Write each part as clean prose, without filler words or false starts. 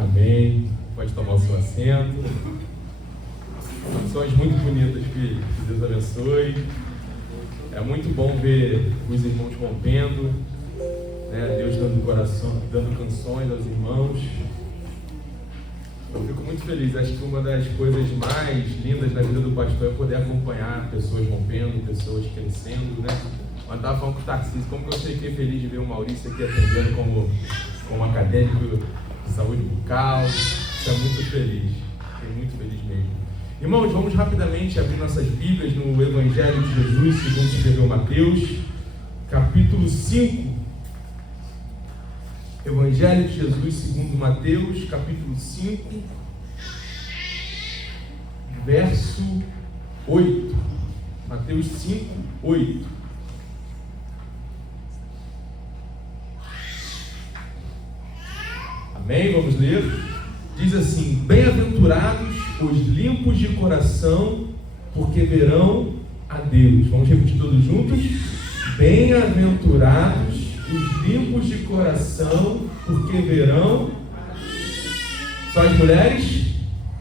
Amém. Pode tomar o seu assento. Canções muito bonitas, filho. Que Deus abençoe. É muito bom ver os irmãos rompendo, né? Deus dando coração, dando canções aos irmãos. Eu fico muito feliz. Acho que uma das coisas mais lindas na vida do pastor é poder acompanhar pessoas rompendo, pessoas crescendo, né? Eu estava falando com o Tarcísio, como que eu fiquei feliz de ver o Maurício aqui atendendo como acadêmico de saúde bucal. Estou muito feliz. Fiquei muito feliz mesmo. Irmãos, vamos rapidamente abrir nossas Bíblias no Evangelho de Jesus, segundo escreveu Mateus, capítulo 5. Evangelho de Jesus, segundo Mateus, capítulo 5, verso 8. Mateus 5, 8. Amém? Vamos ler. Diz assim: bem-aventurados os limpos de coração, porque verão a Deus. Vamos repetir todos juntos? Bem-aventurados os limpos de coração, porque verão a Deus. Só as mulheres?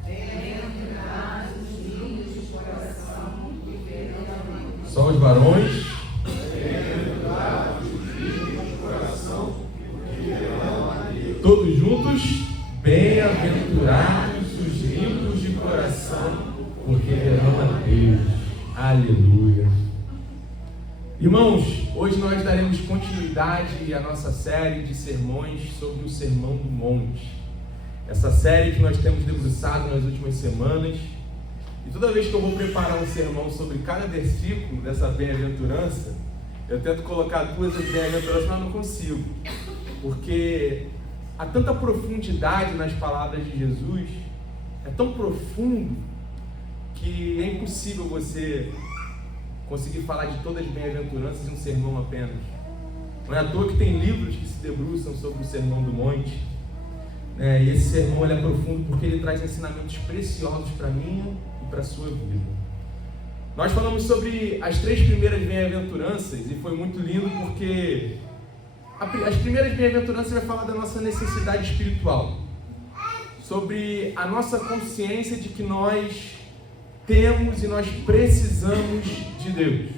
Bem-aventurados os limpos de coração, porque verão a Deus. Só os varões? Bem-aventurados os limpos de coração, porque verão a Deus. Todos juntos? Bem-aventurados os limpos de coração, porque verão a Deus. Aleluia. Irmãos, hoje nós daremos continuidade à nossa série de sermões sobre o Sermão do Monte. Essa série que nós temos debruçado nas últimas semanas. E toda vez que eu vou preparar um sermão sobre cada versículo dessa bem-aventurança, eu tento colocar duas bem-aventuranças, mas não consigo. Porque há tanta profundidade nas palavras de Jesus, é tão profundo, que é impossível você conseguir falar de todas as bem-aventuranças em um sermão apenas. Não é à toa que tem livros que se debruçam sobre o Sermão do Monte, né? E esse sermão ele é profundo porque ele traz ensinamentos preciosos para a minha e para a sua vida. Nós falamos sobre as 3 primeiras bem-aventuranças e foi muito lindo porque as primeiras bem-aventuranças vai falar da nossa necessidade espiritual, sobre a nossa consciência de que nós temos e nós precisamos de Deus.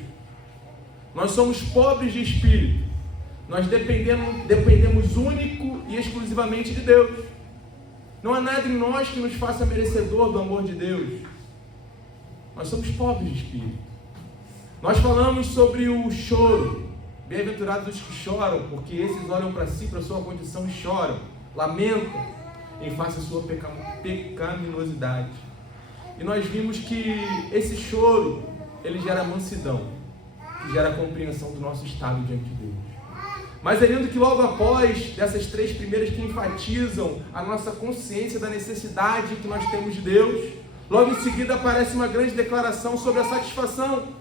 Nós somos pobres de espírito. Nós dependemos único e exclusivamente de Deus. Não há nada em nós que nos faça merecedor do amor de Deus. Nós somos pobres de espírito. Nós falamos sobre o choro. Bem-aventurados os que choram, porque esses olham para si, para a sua condição e choram, lamentam em face à sua pecaminosidade. E nós vimos que esse choro, ele gera mansidão, que gera compreensão do nosso estado diante de Deus. Mas é lindo que logo após dessas 3 primeiras que enfatizam a nossa consciência da necessidade que nós temos de Deus, logo em seguida aparece uma grande declaração sobre a satisfação.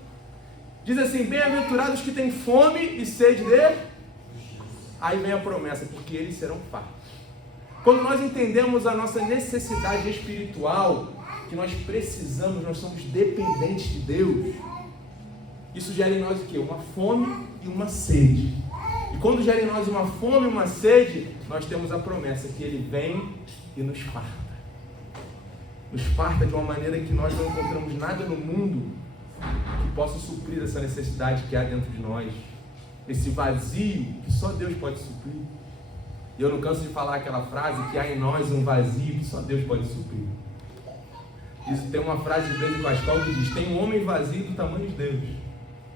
Diz assim: bem-aventurados que têm fome e sede de... Aí vem a promessa, porque eles serão fartos. Quando nós entendemos a nossa necessidade espiritual, que nós precisamos, nós somos dependentes de Deus, isso gera em nós o quê? Uma fome e uma sede. E quando gera em nós uma fome e uma sede, nós temos a promessa que Ele vem e nos farta. Nos farta de uma maneira que nós não encontramos nada no mundo que possa suprir essa necessidade que há dentro de nós, esse vazio que só Deus pode suprir. E eu não canso de falar aquela frase que há em nós um vazio que só Deus pode suprir. Tem uma frase de Blaise Pascal que diz: tem um homem vazio do tamanho de Deus.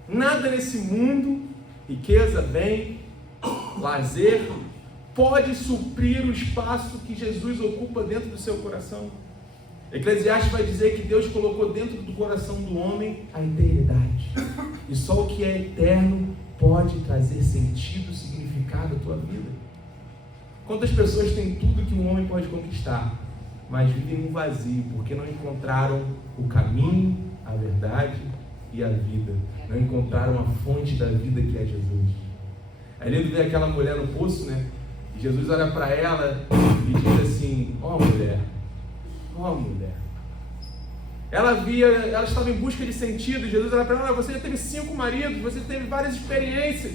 Nada nesse mundo, riqueza, bem, lazer, pode suprir o espaço que Jesus ocupa dentro do seu coração. Eclesiastes vai dizer que Deus colocou dentro do coração do homem a eternidade. E só o que é eterno pode trazer sentido, significado à tua vida. Quantas pessoas têm tudo que um homem pode conquistar, mas vivem um vazio, porque não encontraram o caminho, a verdade e a vida. Não encontraram a fonte da vida que é Jesus. É lindo ver aquela mulher no poço, né? E Jesus olha para ela e diz assim: ó mulher, ela estava em busca de sentido. Jesus olha para ela: você já teve 5 maridos, você teve várias experiências,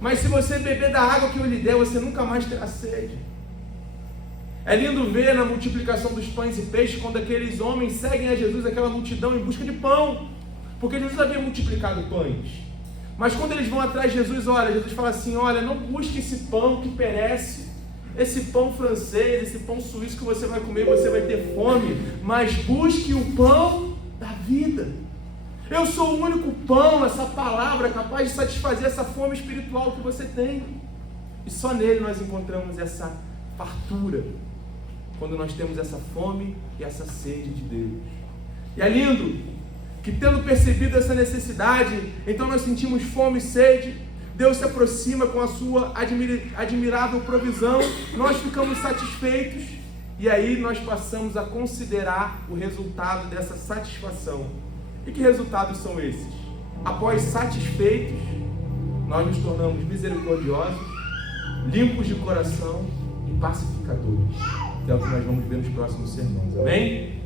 mas se você beber da água que eu lhe der, você nunca mais terá sede. É lindo ver na multiplicação dos pães e peixes, quando aqueles homens seguem a Jesus, aquela multidão em busca de pão, porque Jesus havia multiplicado pães. Mas quando eles vão atrás de Jesus, Jesus fala assim, não busque esse pão que perece, esse pão francês, esse pão suíço que você vai comer, você vai ter fome, mas busque o pão da vida. Eu sou o único pão, essa palavra capaz de satisfazer essa fome espiritual que você tem. E só nele nós encontramos essa fartura, quando nós temos essa fome e essa sede de Deus. E é lindo que, tendo percebido essa necessidade, então nós sentimos fome e sede, Deus se aproxima com a sua admirável provisão, nós ficamos satisfeitos, e aí nós passamos a considerar o resultado dessa satisfação. E que resultados são esses? Após satisfeitos, nós nos tornamos misericordiosos, limpos de coração e pacificadores. É o que nós vamos ver nos próximos sermões, amém?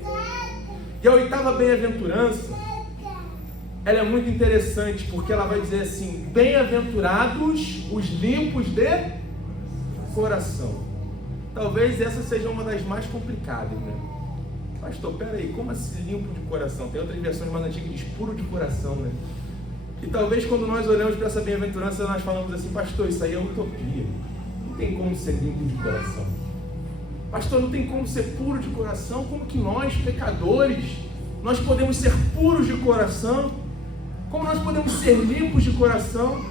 E a oitava bem-aventurança, ela é muito interessante, porque ela vai dizer assim, bem-aventurados os limpos de coração. Talvez essa seja uma das mais complicadas, né? Pastor, peraí, como assim limpo de coração? Tem outras versões mais antigas que diz puro de coração, né? E talvez quando nós olhamos para essa bem-aventurança, nós falamos assim, pastor, isso aí é utopia. Não tem como ser limpo de coração. Pastor, não tem como ser puro de coração? Como que nós, pecadores, nós podemos ser puros de coração? Como nós podemos ser limpos de coração?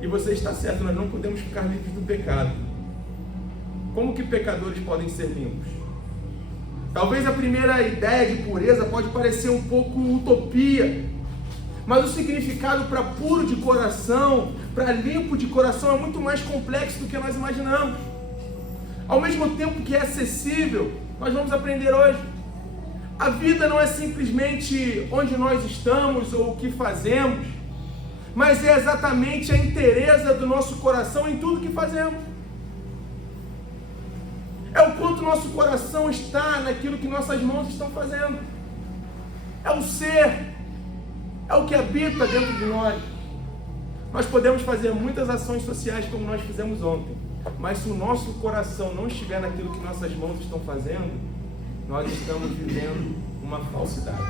E você está certo, nós não podemos ficar limpos do pecado. Como que pecadores podem ser limpos? Talvez a primeira ideia de pureza pode parecer um pouco utopia, mas o significado para puro de coração, para limpo de coração, é muito mais complexo do que nós imaginamos. Ao mesmo tempo que é acessível, nós vamos aprender hoje. A vida não é simplesmente onde nós estamos ou o que fazemos, mas é exatamente a inteireza do nosso coração em tudo que fazemos. É o quanto nosso coração está naquilo que nossas mãos estão fazendo. É o ser, é o que habita dentro de nós. Nós podemos fazer muitas ações sociais como nós fizemos ontem, mas se o nosso coração não estiver naquilo que nossas mãos estão fazendo, nós estamos vivendo uma falsidade.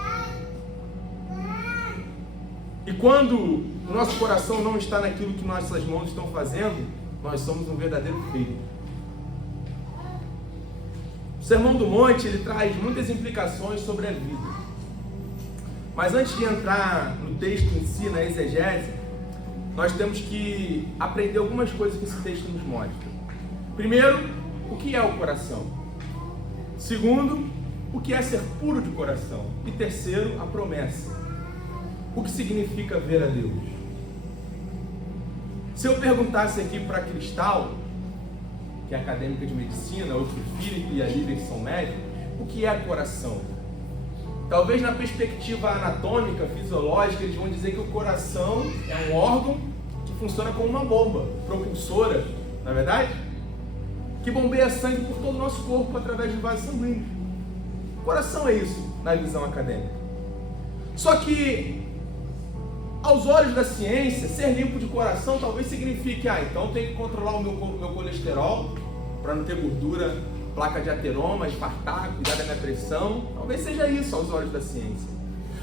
E quando o nosso coração não está naquilo que nossas mãos estão fazendo, nós somos um verdadeiro filho. O Sermão do Monte, ele traz muitas implicações sobre a vida. Mas antes de entrar no texto em si, na exegese, nós temos que aprender algumas coisas que esse texto nos mostra. Primeiro, o que é o coração? Segundo, o que é ser puro de coração? E terceiro, a promessa. O que significa ver a Deus? Se eu perguntasse aqui para a Cristal, que é acadêmica de medicina, ou que o Filipe e a Lívia, que são médicos, o que é coração? Talvez na perspectiva anatômica, fisiológica, eles vão dizer que o coração é um órgão que funciona como uma bomba propulsora, não é verdade? Que bombeia sangue por todo o nosso corpo através de vasos sanguíneos. O coração é isso, na visão acadêmica. Só que, aos olhos da ciência, ser limpo de coração talvez signifique, então eu tenho que controlar o meu colesterol, para não ter gordura, placa de ateroma, espartar, cuidar da minha pressão. Talvez seja isso aos olhos da ciência.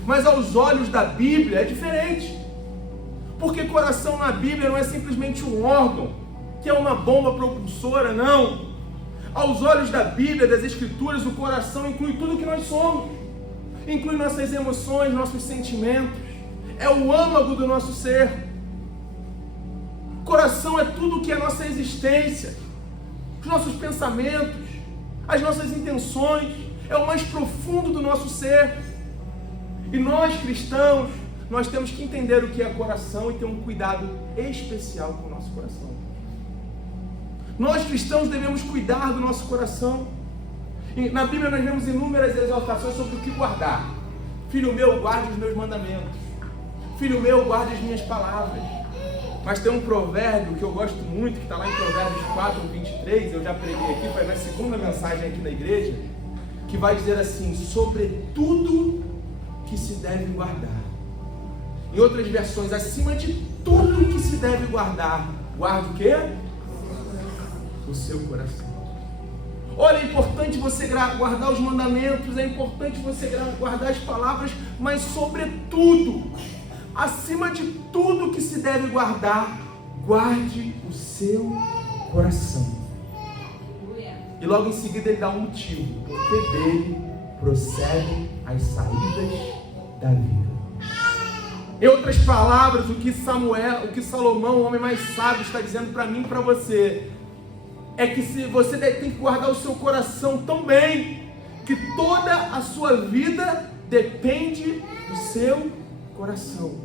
Mas aos olhos da Bíblia é diferente. Porque coração na Bíblia não é simplesmente um órgão, que é uma bomba propulsora, não. Aos olhos da Bíblia, das Escrituras, o coração inclui tudo que nós somos. Inclui nossas emoções, nossos sentimentos. É o âmago do nosso ser. Coração é tudo o que é nossa existência. Os nossos pensamentos, as nossas intenções. É o mais profundo do nosso ser. E nós, cristãos, nós temos que entender o que é coração e ter um cuidado especial com o nosso coração. Nós, cristãos, devemos cuidar do nosso coração. E na Bíblia nós vemos inúmeras exortações sobre o que guardar. Filho meu, guarde os meus mandamentos. Filho meu, guarde as minhas palavras. Mas tem um provérbio que eu gosto muito, que está lá em Provérbios 4, 23, eu já preguei aqui, foi a minha segunda mensagem aqui na igreja, que vai dizer assim, sobre tudo que se deve guardar. Em outras versões, acima de tudo que se deve guardar, guarda o quê? o seu coração. Olha, é importante você guardar os mandamentos, é importante você guardar as palavras, mas sobretudo, acima de tudo que se deve guardar, guarde o seu coração. E logo em seguida ele dá um motivo, porque dele procedem as saídas da vida. Em outras palavras, o que Salomão, o homem mais sábio, está dizendo para mim e para você, é que você tem que guardar o seu coração tão bem, que toda a sua vida depende do seu coração.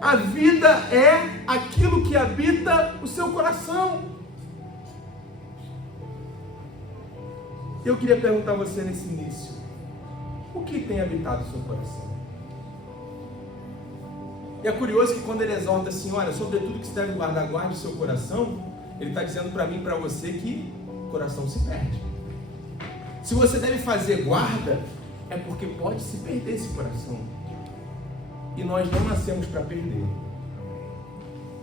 A vida é aquilo que habita o seu coração. Eu queria perguntar a você nesse início, o que tem habitado o seu coração? E é curioso que quando ele exorta assim, olha, sobre tudo que você deve guardar, guarde o seu coração, ele está dizendo para mim e para você que o coração se perde. Se você deve fazer guarda, é porque pode se perder esse coração. E nós não nascemos para perder.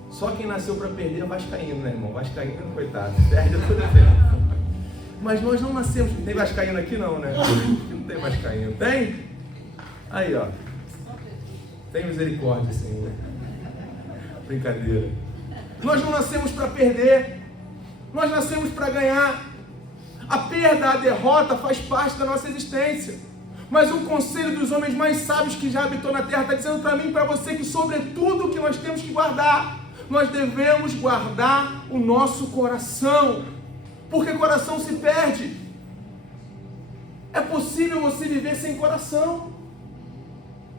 Só quem nasceu para perder é vascaíno, né, irmão? Vascaíno, coitado, perde todo tempo. Mas nós não nascemos... Tem vascaíno aqui não, né? Não tem vascaíno. Tem? Aí, ó. Tem misericórdia, Senhor. Brincadeira. Nós não nascemos para perder. Nós nascemos para ganhar. A perda, a derrota faz parte da nossa existência. Mas um conselho dos homens mais sábios que já habitou na terra está dizendo para mim e para você que sobre tudo que nós temos que guardar, nós devemos guardar o nosso coração. Porque coração se perde. É possível você viver sem coração.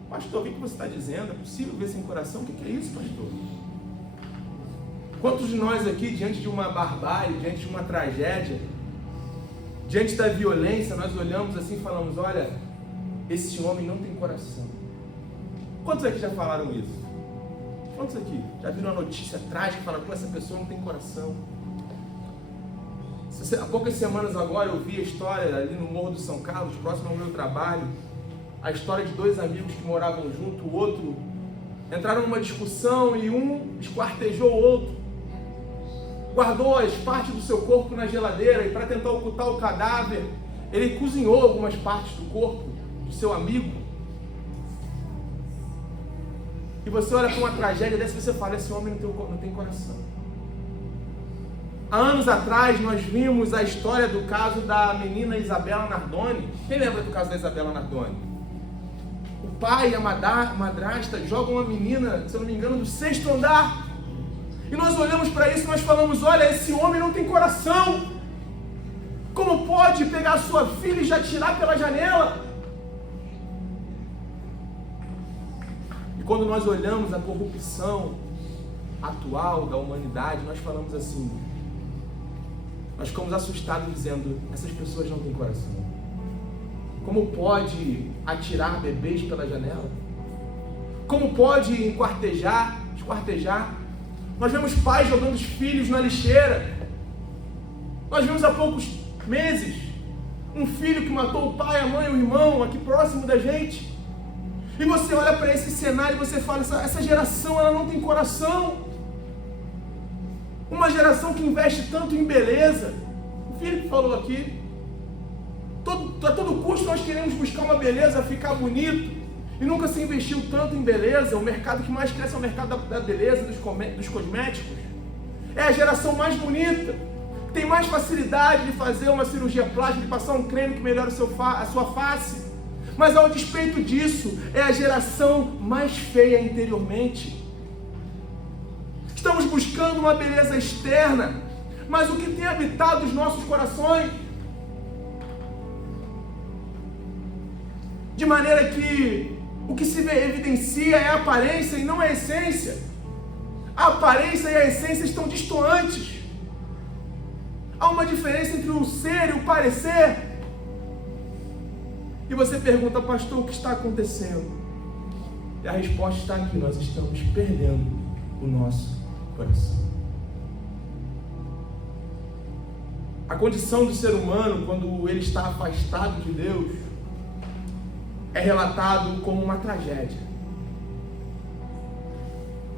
Pastor, o que você está dizendo? É possível viver sem coração? O que é isso, pastor? Quantos de nós aqui, diante de uma barbárie, diante de uma tragédia, diante da violência, nós olhamos assim e falamos, olha, esse homem não tem coração. Quantos aqui já falaram isso? Quantos aqui já viram uma notícia trágica e falaram, pô, essa pessoa não tem coração? Há poucas semanas agora eu vi a história ali no Morro do São Carlos, próximo ao meu trabalho, a história de dois amigos que moravam junto, o outro entraram numa discussão e um esquartejou o outro, guardou as partes do seu corpo na geladeira e para tentar ocultar o cadáver, ele cozinhou algumas partes do corpo do seu amigo. E você olha para uma tragédia dessa e você fala, esse homem não tem coração. Há anos atrás nós vimos a história do caso da menina Isabela Nardoni. Quem lembra do caso da Isabela Nardoni? O pai e a madrasta jogam uma menina, se eu não me engano, do 6º andar. E nós olhamos para isso e nós falamos, olha, esse homem não tem coração. Como pode pegar a sua filha e já tirar pela janela? E quando nós olhamos a corrupção atual da humanidade, nós falamos assim, nós ficamos assustados dizendo, essas pessoas não têm coração. Como pode atirar bebês pela janela? Como pode esquartejar? Nós vemos pais jogando os filhos na lixeira. Nós vimos há poucos meses um filho que matou o pai, a mãe, o irmão, aqui próximo da gente. E você olha para esse cenário e você fala, essa geração ela não tem coração. Uma geração que investe tanto em beleza. O Filipe falou aqui, a todo custo nós queremos buscar uma beleza, ficar bonito, e nunca se investiu tanto em beleza. O mercado que mais cresce é o mercado da beleza, dos cosméticos. É a geração mais bonita, tem mais facilidade de fazer uma cirurgia plástica, de passar um creme que melhora a sua face. Mas ao despeito disso, é a geração mais feia interiormente. Estamos buscando uma beleza externa, mas o que tem habitado os nossos corações? De maneira que o que se evidencia é a aparência e não a essência. A aparência e a essência estão distantes. Há uma diferença entre o ser e o parecer. E você pergunta, pastor, o que está acontecendo? E a resposta está aqui, nós estamos perdendo o nosso coração. A condição do ser humano, quando ele está afastado de Deus, é relatado como uma tragédia.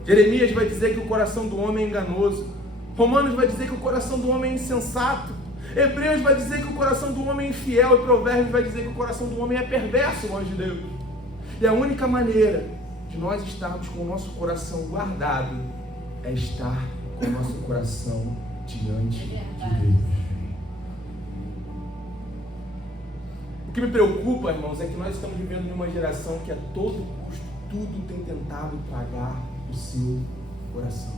Jeremias vai dizer que o coração do homem é enganoso. Romanos vai dizer que o coração do homem é insensato. Hebreus vai dizer que o coração do homem é infiel. E Provérbios vai dizer que o coração do homem é perverso, longe de Deus. E a única maneira de nós estarmos com o nosso coração guardado é estar com o nosso coração diante de Deus. O que me preocupa, irmãos, é que nós estamos vivendo em uma geração que a todo custo tudo tem tentado tragar o seu coração.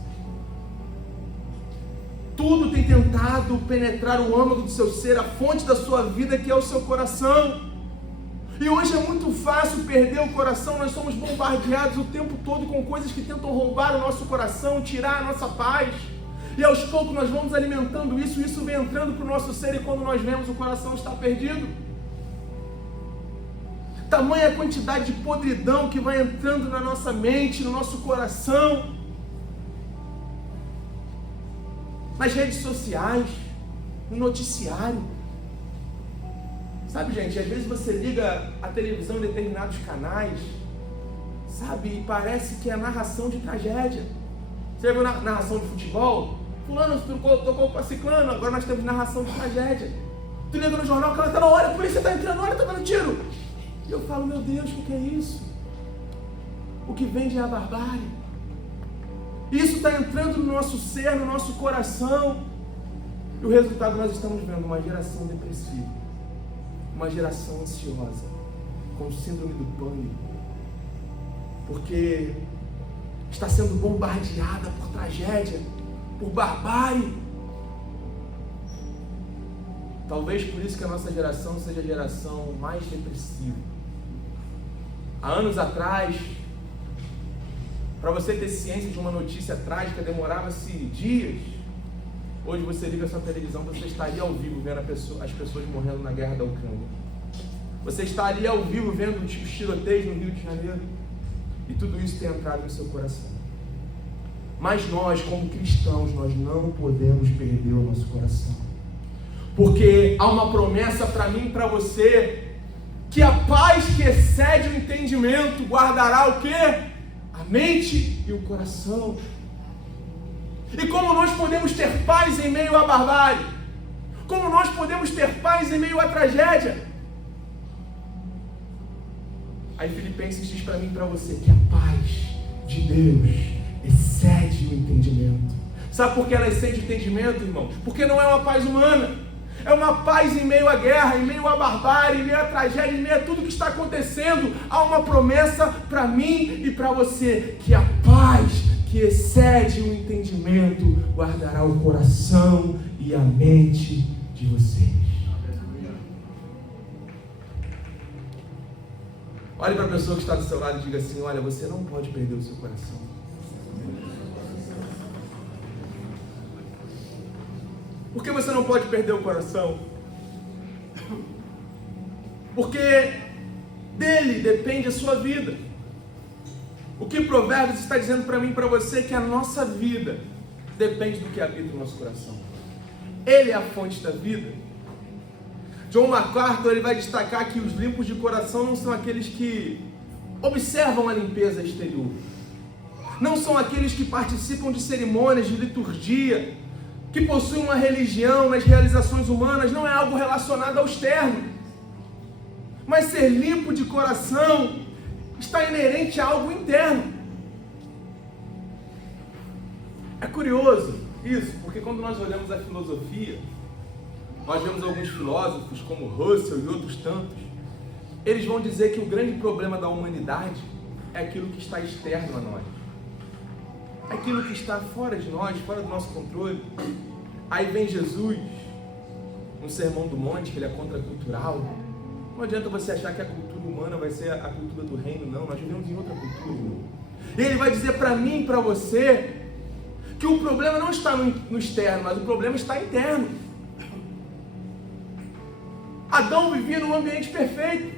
Tudo tem tentado penetrar o âmago do seu ser, a fonte da sua vida, que é o seu coração. E hoje é muito fácil perder o coração. Nós somos bombardeados o tempo todo com coisas que tentam roubar o nosso coração, tirar a nossa paz. E aos poucos nós vamos alimentando isso, e isso vem entrando para o nosso ser, e quando nós vemos, o coração está perdido. Tamanha quantidade de podridão que vai entrando na nossa mente, no nosso coração, nas redes sociais, no noticiário. Sabe, gente, às vezes você liga a televisão em determinados canais, sabe, e parece que é narração de tragédia. Você viu narração de futebol? Fulano tocou para ciclano, agora nós temos narração de tragédia. Tu liga no jornal, o cara está na hora, a polícia está entrando, olha, está dando tiro. E eu falo, meu Deus, o que é isso? O que vende é a barbárie. Isso está entrando no nosso ser, no nosso coração. E o resultado, nós estamos vendo uma geração depressiva, uma geração ansiosa, com síndrome do pânico, porque está sendo bombardeada por tragédia, por barbárie. Talvez por isso que a nossa geração seja a geração mais depressiva. Há anos atrás, para você ter ciência de uma notícia trágica, demorava-se dias. Hoje você liga a sua televisão, você está ali ao vivo vendo as pessoas morrendo na guerra da Ucrânia. Você está ali ao vivo vendo os tiroteios no Rio de Janeiro. E tudo isso tem entrado no seu coração. Mas nós, como cristãos, nós não podemos perder o nosso coração. Porque há uma promessa para mim e para você, que a paz que excede o entendimento guardará o quê? A mente e o coração. E como nós podemos ter paz em meio à barbárie? Como nós podemos ter paz em meio à tragédia? Aí Filipenses diz para mim e para você que a paz de Deus excede o entendimento. Sabe por que ela excede o entendimento, irmãos? Porque não é uma paz humana. É uma paz em meio à guerra, em meio à barbárie, em meio à tragédia, em meio a tudo que está acontecendo. Há uma promessa para mim e para você, que a paz que excede o entendimento guardará o coração e a mente de vocês. Olhe para a pessoa que está do seu lado e diga assim: olha, você não pode perder o seu coração. Por que você não pode perder o coração? Porque dele depende a sua vida. O que Provérbios está dizendo para mim e para você é que a nossa vida depende do que habita no nosso coração. Ele é a fonte da vida. John MacArthur ele vai destacar que os limpos de coração não são aqueles que observam a limpeza exterior. Não são aqueles que participam de cerimônias, de liturgia, que possuem uma religião nas realizações humanas. Não é algo relacionado ao externo. Mas ser limpo de coração está inerente a algo interno. É curioso isso, porque quando nós olhamos a filosofia, nós vemos alguns filósofos como Russell e outros tantos, eles vão dizer que o grande problema da humanidade é aquilo que está externo a nós. Aquilo que está fora de nós, fora do nosso controle. Aí vem Jesus, no Sermão do Monte, que ele é contracultural. Não adianta você achar que a cultura humana vai ser a cultura do reino, não. Nós vivemos em outra cultura, irmão. E ele vai dizer para mim e para você que o problema não está no externo, mas o problema está interno. Adão vivia num ambiente perfeito.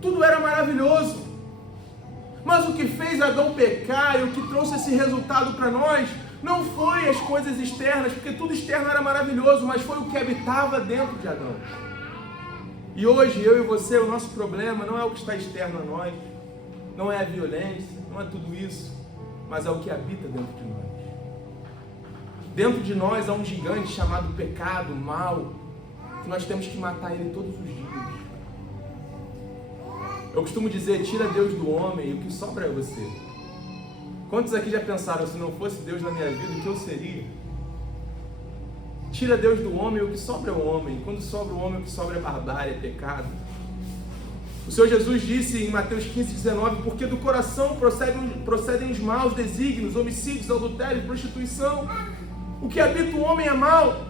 Tudo era maravilhoso. Mas o que fez Adão pecar e o que trouxe esse resultado para nós não foi as coisas externas, porque tudo externo era maravilhoso, mas foi o que habitava dentro de Adão. E hoje, eu e você, o nosso problema não é o que está externo a nós, não é a violência, não é tudo isso, mas é o que habita dentro de nós. Dentro de nós há um gigante chamado pecado, mal, que nós temos que matar ele todos os dias. Eu costumo dizer, tira Deus do homem e o que sobra é você. Quantos aqui já pensaram, se não fosse Deus na minha vida, o que eu seria? Tira Deus do homem e o que sobra é o homem. Quando sobra o homem, o que sobra é barbárie, é pecado. O Senhor Jesus disse em Mateus 15:19, porque do coração procedem os maus desígnios, homicídios, adultérios, prostituição. O que habita o homem é mal.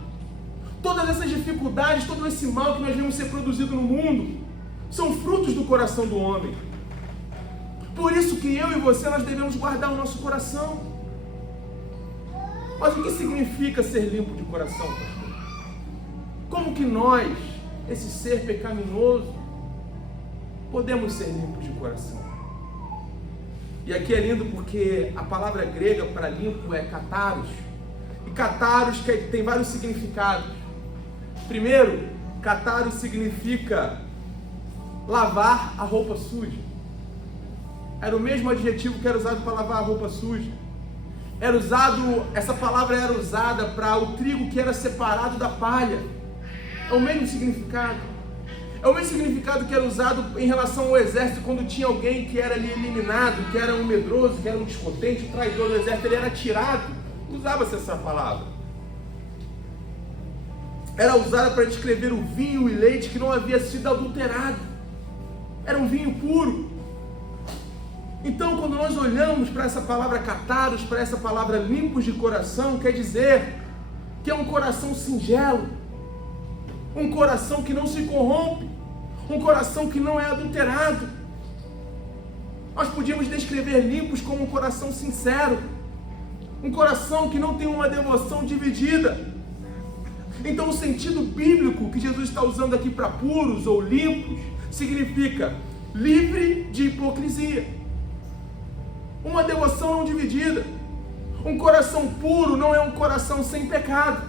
Todas essas dificuldades, todo esse mal que nós vemos ser produzido no mundo, são frutos do coração do homem. Por isso que eu e você, nós devemos guardar o nosso coração. Mas o que significa ser limpo de coração, pastor? Como que nós, esse ser pecaminoso, podemos ser limpos de coração? E aqui é lindo porque a palavra grega para limpo é kataros. E kataros tem vários significados. Primeiro, kataros significa lavar a roupa suja. Era o mesmo adjetivo que era usado para lavar a roupa suja. Essa palavra era usada para o trigo que era separado da palha. É o mesmo significado. É o mesmo significado que era usado em relação ao exército, quando tinha alguém que era ali eliminado, que era um medroso, que era um descontente, um traidor do exército, ele era tirado. Usava-se essa palavra. Era usada para descrever o vinho e leite que não havia sido adulterado. Era um vinho puro. Então, quando nós olhamos para essa palavra kataros, para essa palavra limpos de coração, quer dizer que é um coração singelo, um coração que não se corrompe, um coração que não é adulterado. Nós podíamos descrever limpos como um coração sincero, um coração que não tem uma devoção dividida. Então, o sentido bíblico que Jesus está usando aqui para puros ou limpos significa livre de hipocrisia. Uma devoção não dividida. Um coração puro não é um coração sem pecado,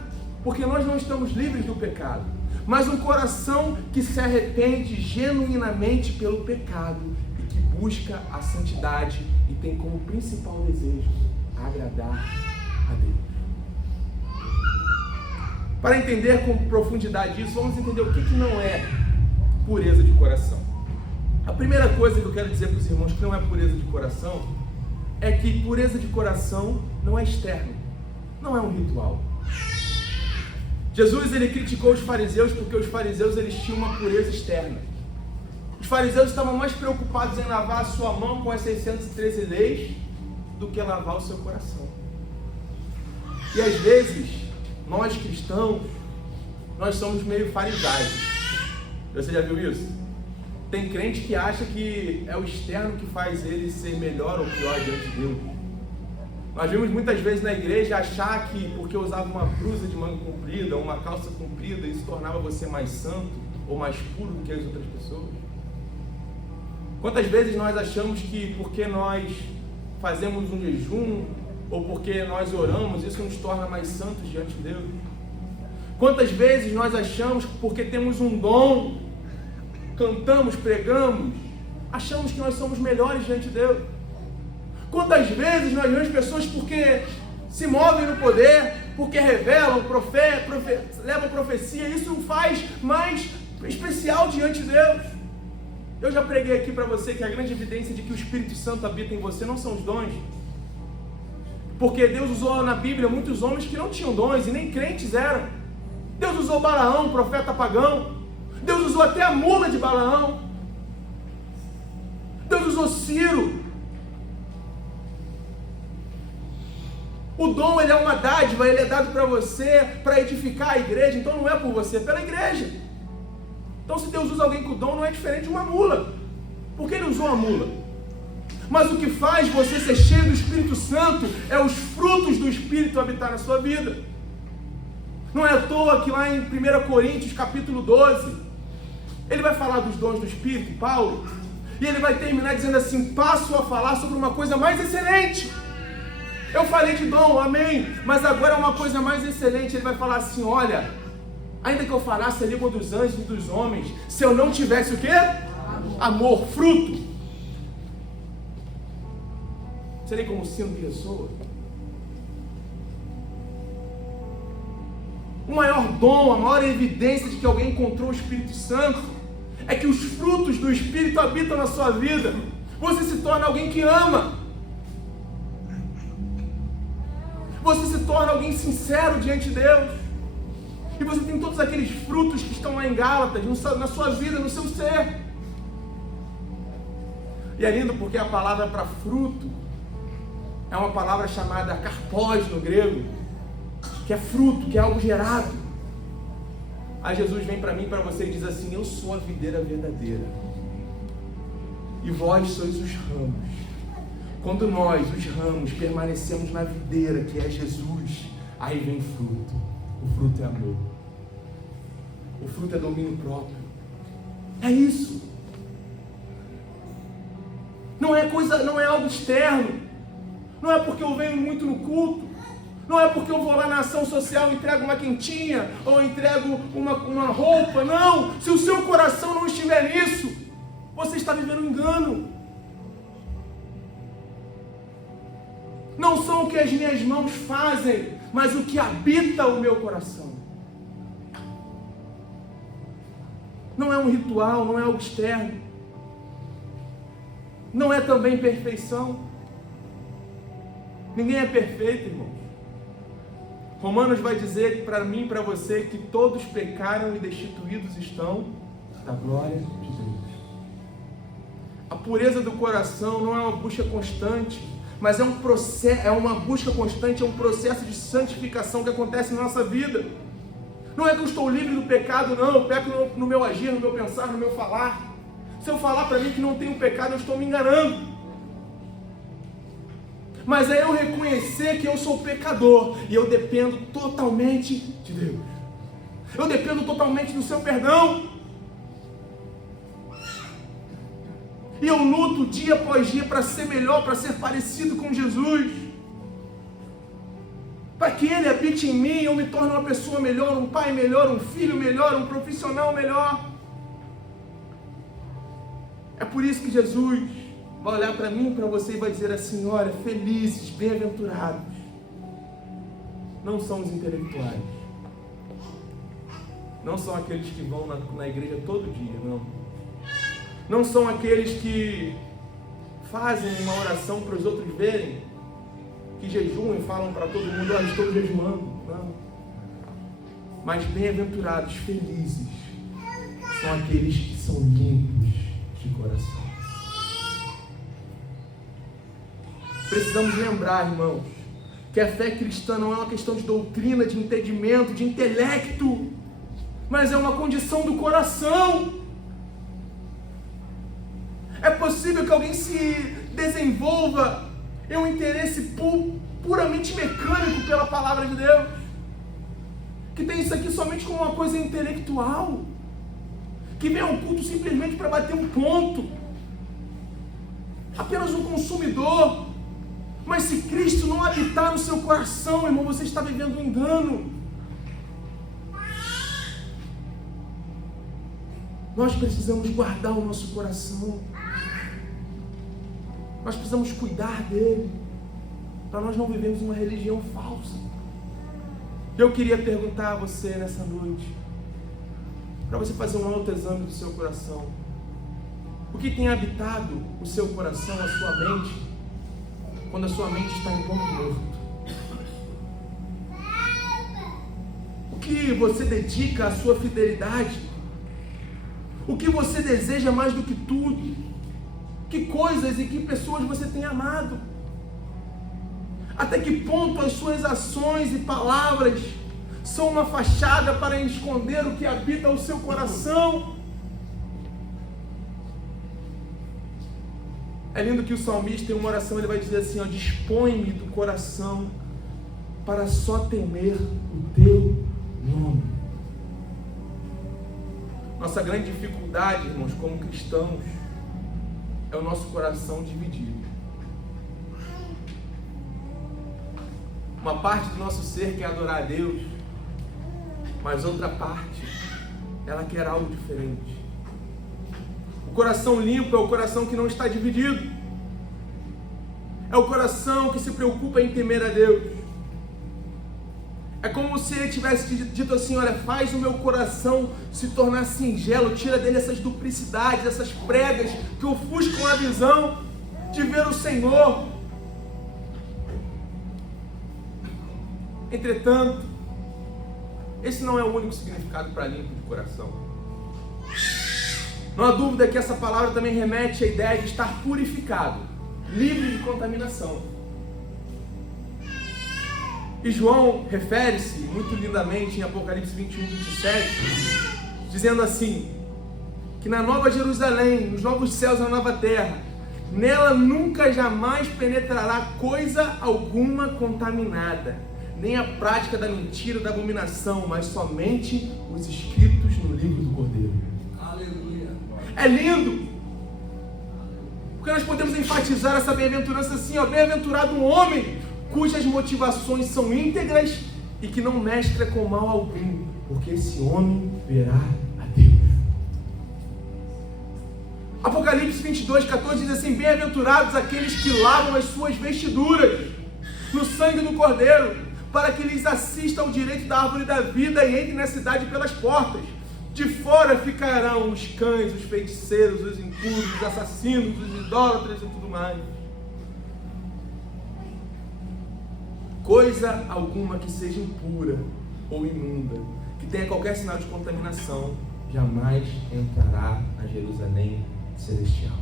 porque nós não estamos livres do pecado, mas um coração que se arrepende genuinamente pelo pecado e que busca a santidade e tem como principal desejo agradar a Deus. Para entender com profundidade isso, vamos entender o que não é pureza de coração. A primeira coisa que eu quero dizer para os irmãos que não é pureza de coração é que pureza de coração não é externo, não é um ritual. Jesus, ele criticou os fariseus porque os fariseus, eles tinham uma pureza externa. Os fariseus estavam mais preocupados em lavar a sua mão com as 613 leis do que lavar o seu coração. E às vezes, nós cristãos, nós somos meio farisaicos. Você já viu isso? Tem crente que acha que é o externo que faz ele ser melhor ou pior diante de Deus. Nós vimos muitas vezes na igreja achar que porque usava uma blusa de manga comprida, uma calça comprida, isso tornava você mais santo ou mais puro do que as outras pessoas. Quantas vezes nós achamos que porque nós fazemos um jejum ou porque nós oramos, isso nos torna mais santos diante de Deus? Quantas vezes nós achamos que porque temos um dom, cantamos, pregamos, achamos que nós somos melhores diante de Deus? Quantas vezes nós vemos pessoas porque se movem no poder, porque revelam, levam profecia, isso o faz mais especial diante de Deus? Eu já preguei aqui para você que a grande evidência de que o Espírito Santo habita em você não são os dons, porque Deus usou na Bíblia muitos homens que não tinham dons e nem crentes eram. Deus usou Balaão, profeta pagão. Deus usou até a mula de Balaão. Deus usou Ciro. O dom, ele é uma dádiva, ele é dado para você, para edificar a igreja. Então não é por você, é pela igreja. Então se Deus usa alguém com dom, não é diferente de uma mula. Por que ele usou a mula? Mas o que faz você ser cheio do Espírito Santo é os frutos do Espírito habitar na sua vida. Não é à toa que lá em 1 Coríntios capítulo 12, ele vai falar dos dons do Espírito, Paulo, e ele vai terminar dizendo assim: passo a falar sobre uma coisa mais excelente. Eu falei de dom, amém, mas agora é uma coisa mais excelente. Ele vai falar assim: olha, ainda que eu falasse a língua dos anjos e dos homens, se eu não tivesse o quê? Amor, fruto. Serei como sino que ressoa. O maior dom, a maior evidência de que alguém encontrou o Espírito Santo é que os frutos do Espírito habitam na sua vida. Você se torna alguém que ama. Você se torna alguém sincero diante de Deus. E você tem todos aqueles frutos que estão lá em Gálatas, na sua vida, no seu ser. E é lindo porque a palavra para fruto é uma palavra chamada karpós no grego, que é fruto, que é algo gerado. Aí Jesus vem para mim e para você e diz assim: eu sou a videira verdadeira e vós sois os ramos. Quando nós, os ramos, permanecemos na videira, que é Jesus, aí vem fruto. O fruto é amor. O fruto é domínio próprio. É isso. Não é algo externo. Não é porque eu venho muito no culto. Não é porque eu vou lá na ação social e entrego uma quentinha ou entrego uma roupa. Não. Se o seu coração não estiver nisso, você está vivendo um engano. Não são o que as minhas mãos fazem, mas o que habita o meu coração. Não é um ritual, não é algo externo. Não é também perfeição. Ninguém é perfeito, irmão. Romanos vai dizer para mim e para você que todos pecaram e destituídos estão da glória de Deus. A pureza do coração não é uma busca constante, mas é um processo, é uma busca constante, é um processo de santificação que acontece na nossa vida. Não é que eu estou livre do pecado, não. Eu peco no meu agir, no meu pensar, no meu falar. Se eu falar para mim que não tenho pecado, eu estou me enganando. Mas é eu reconhecer que eu sou pecador e eu dependo totalmente de Deus. Eu dependo totalmente do seu perdão. E eu luto dia após dia para ser melhor, para ser parecido com Jesus. Para que Ele habite em mim, eu me torne uma pessoa melhor, um pai melhor, um filho melhor, um profissional melhor. É por isso que Jesus vai olhar para mim e para você e vai dizer assim: olha, felizes, bem-aventurados, não são os intelectuais, não são aqueles que vão na igreja todo dia, não são aqueles que fazem uma oração para os outros verem, que jejuam e falam para todo mundo: olha, estou jejuando. Não. Mas bem-aventurados, felizes, são aqueles que são limpos de coração. Precisamos lembrar, irmãos, que a fé cristã não é uma questão de doutrina, de entendimento, de intelecto, mas é uma condição do coração. É possível que alguém se desenvolva em um interesse puramente mecânico pela palavra de Deus, que tem isso aqui somente como uma coisa intelectual, que vem ao culto simplesmente para bater um ponto, apenas um consumidor. Mas se Cristo não habitar no seu coração, irmão, você está vivendo um engano. Nós precisamos guardar o nosso coração. Nós precisamos cuidar dele, para nós não vivermos uma religião falsa. Eu queria perguntar a você nessa noite, para você fazer um autoexame do seu coração: o que tem habitado o seu coração, a sua mente, quando a sua mente está em ponto morto? O que você dedica à sua fidelidade? O que você deseja mais do que tudo? Que coisas e que pessoas você tem amado? Até que ponto as suas ações e palavras são uma fachada para esconder o que habita o seu coração? É lindo que o salmista, em uma oração, ele vai dizer assim: ó, dispõe-me do coração para só temer o teu nome. Nossa grande dificuldade, irmãos, como cristãos, é o nosso coração dividido. Uma parte do nosso ser quer adorar a Deus, mas outra parte, ela quer algo diferente. O coração limpo é o coração que não está dividido. É o coração que se preocupa em temer a Deus. É como se ele tivesse dito assim: olha, faz o meu coração se tornar singelo, tira dele essas duplicidades, essas pregas que ofuscam a visão de ver o Senhor. Entretanto, esse não é o único significado para limpo de coração. Não há dúvida que essa palavra também remete à ideia de estar purificado, livre de contaminação. E João refere-se muito lindamente em Apocalipse 21, 27, dizendo assim, que na Nova Jerusalém, nos novos céus e na nova terra, nela nunca jamais penetrará coisa alguma contaminada, nem a prática da mentira, da abominação, mas somente os escritos no livro do Cordeiro. Aleluia. É lindo, porque nós podemos enfatizar essa bem-aventurança assim, ó, bem-aventurado um homem cujas motivações são íntegras e que não mescla com mal algum, porque esse homem verá a Deus. Apocalipse 22, 14 diz assim: bem-aventurados aqueles que lavam as suas vestiduras no sangue do Cordeiro, para que lhes assista ao direito da árvore da vida e entrem na cidade pelas portas. De fora ficarão os cães, os feiticeiros, os impuros, os assassinos, os idólatras e tudo mais. Coisa alguma que seja impura ou imunda, que tenha qualquer sinal de contaminação, jamais entrará na Jerusalém celestial.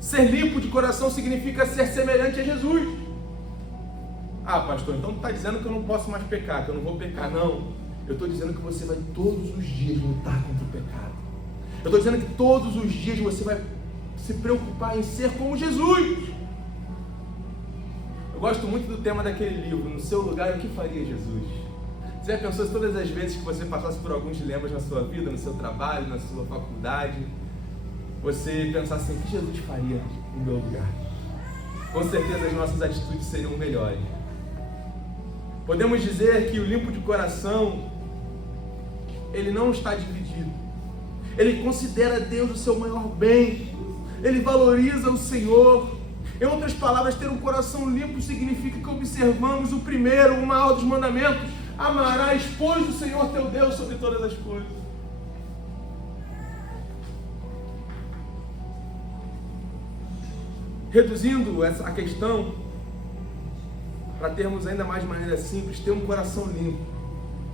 Ser limpo de coração significa ser semelhante a Jesus. Ah, pastor, então tu está dizendo que eu não posso mais pecar, que eu não vou pecar. Não, eu estou dizendo que você vai todos os dias lutar contra o pecado. Eu estou dizendo que todos os dias você vai se preocupar em ser como Jesus. Eu gosto muito do tema daquele livro, No Seu Lugar, o que faria Jesus? Você já pensou se todas as vezes que você passasse por alguns dilemas na sua vida, no seu trabalho, na sua faculdade, você pensasse assim: o que Jesus faria no meu lugar? Com certeza as nossas atitudes seriam melhores. Podemos dizer que o limpo de coração, ele não está dividido. Ele considera Deus o seu maior bem. Ele valoriza o Senhor. Em outras palavras, ter um coração limpo significa que observamos o primeiro, o maior dos mandamentos: amarás, pois, o Senhor teu Deus sobre todas as coisas. Reduzindo a questão, para termos ainda mais de maneira simples, ter um coração limpo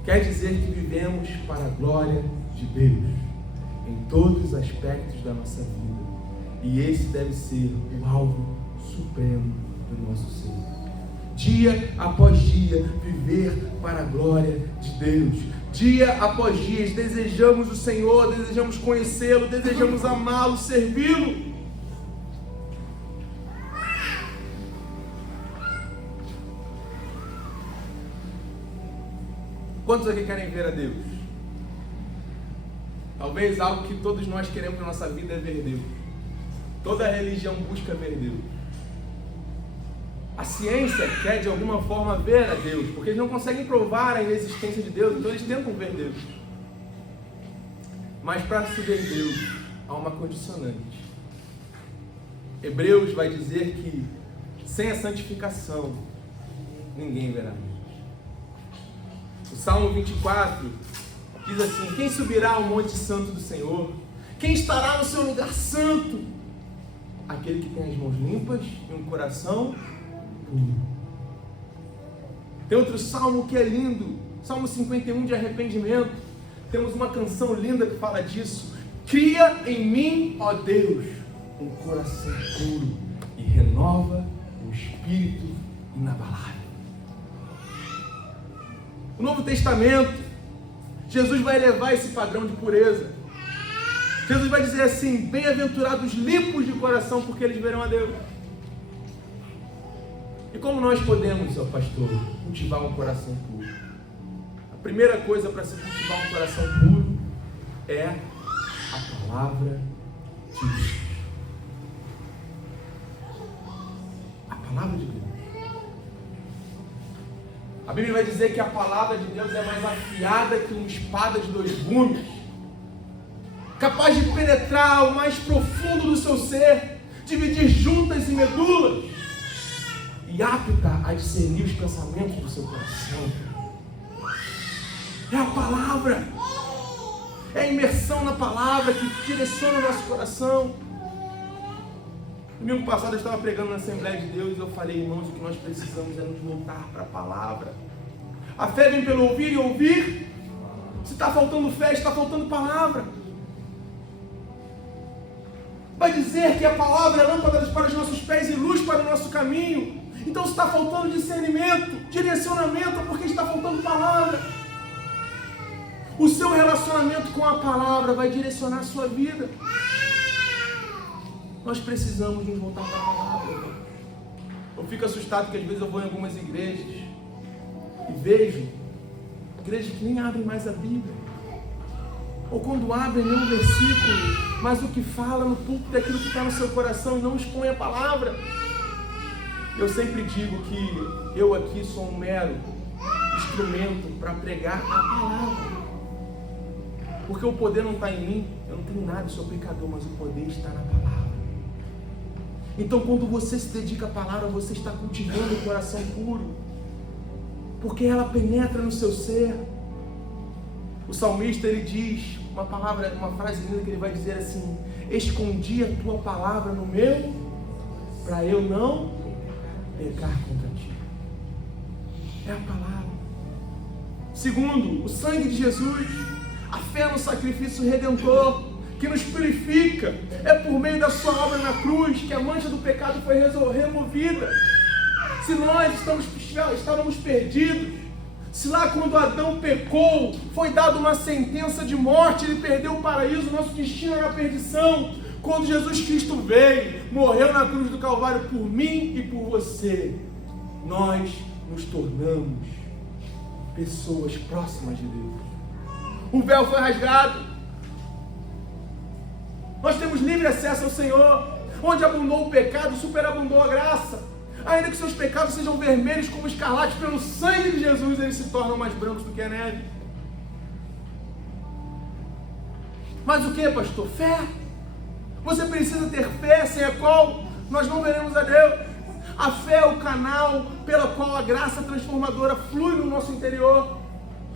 quer dizer que vivemos para a glória de Deus em todos os aspectos da nossa vida. E esse deve ser o alvo supremo do nosso ser. Dia após dia, viver para a glória de Deus. Dia após dia, desejamos o Senhor, desejamos conhecê-lo, desejamos amá-lo, servi-lo. Quantos aqui querem ver a Deus? Talvez algo que todos nós queremos na nossa vida é ver Deus. Toda religião busca ver Deus. A ciência quer de alguma forma ver a Deus, porque eles não conseguem provar a inexistência de Deus, então eles tentam ver Deus. Mas para se ver Deus, há uma condicionante. Hebreus vai dizer que sem a santificação, ninguém verá Deus. O Salmo 24 diz assim: quem subirá ao monte santo do Senhor? Quem estará no seu lugar santo? Aquele que tem as mãos limpas e um coração puro. Tem outro salmo que é lindo, Salmo 51 de arrependimento. Temos uma canção linda que fala disso: cria em mim, ó Deus, um coração puro e renova um espírito inabalável. O Novo Testamento, Jesus vai elevar esse padrão de pureza. Jesus vai dizer assim: bem-aventurados limpos de coração, porque eles verão a Deus. E como nós podemos, ó pastor, cultivar um coração puro? A primeira coisa para se cultivar um coração puro é a palavra de Deus. A palavra de Deus. A Bíblia vai dizer que a palavra de Deus é mais afiada que uma espada de dois gumes, capaz de penetrar o mais profundo do seu ser, dividir juntas e medulas, e e apta a discernir os pensamentos do seu coração. É a palavra, é a imersão na palavra que direciona o nosso coração. Domingo passado eu estava pregando na Assembleia de Deus e eu falei, irmãos, o que nós precisamos é nos voltar para a palavra. A fé vem pelo ouvir e ouvir. Se está faltando fé, está faltando palavra. Vai dizer que a palavra é lâmpada para os nossos pés e luz para o nosso caminho. Então se está faltando discernimento, direcionamento, é porque está faltando palavra. O seu relacionamento com a palavra vai direcionar a sua vida. Nós precisamos nos voltar para a palavra. Eu fico assustado porque às vezes eu vou em algumas igrejas e vejo igrejas que nem abrem mais a Bíblia. Ou quando abrem nenhum versículo, mas o que fala no púlpito é aquilo que está no seu coração e não expõe a palavra. Eu sempre digo que eu aqui sou um mero instrumento para pregar a palavra. Porque o poder não está em mim, eu não tenho nada, eu sou pecador, mas o poder está na palavra. Então quando você se dedica à palavra, você está cultivando o coração puro, porque ela penetra no seu ser. O salmista, ele diz uma frase linda que ele vai dizer assim: escondi a tua palavra no meu, para eu não pecar contra ti. É a palavra. Segundo, o sangue de Jesus, a fé no sacrifício redentor, que nos purifica. É por meio da sua obra na cruz que a mancha do pecado foi removida. Se nós estávamos perdidos, se lá quando Adão pecou, foi dada uma sentença de morte, ele perdeu o paraíso, nosso destino era a perdição. Quando Jesus Cristo veio, morreu na cruz do Calvário por mim e por você, nós nos tornamos pessoas próximas de Deus. O véu foi rasgado. Nós temos livre acesso ao Senhor. Onde abundou o pecado, superabundou a graça. Ainda que seus pecados sejam vermelhos como escarlate, pelo sangue de Jesus eles se tornam mais brancos do que a neve. Mas o que, pastor? Fé. Você precisa ter fé, sem a qual nós não veremos a Deus. A fé é o canal pela qual a graça transformadora flui no nosso interior.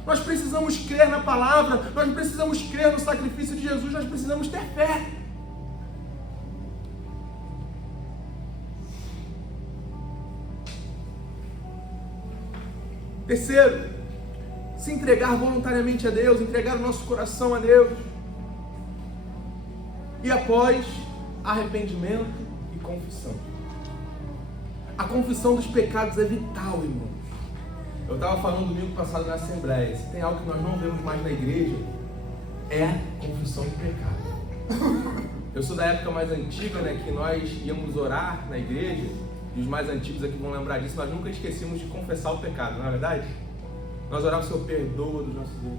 Nós precisamos crer na palavra, nós precisamos crer no sacrifício de Jesus, nós precisamos ter fé. Terceiro, se entregar voluntariamente a Deus, entregar o nosso coração a Deus. E após, arrependimento e confissão. A confissão dos pecados é vital, irmãos. Eu estava falando domingo passado na Assembleia, se tem algo que nós não vemos mais na igreja, é confissão de pecado. Eu sou da época mais antiga, né, que nós íamos orar na igreja, e os mais antigos aqui vão lembrar disso, nós nunca esquecíamos de confessar o pecado, não é verdade? Nós orávamos, Senhor, perdoa dos nossos erros.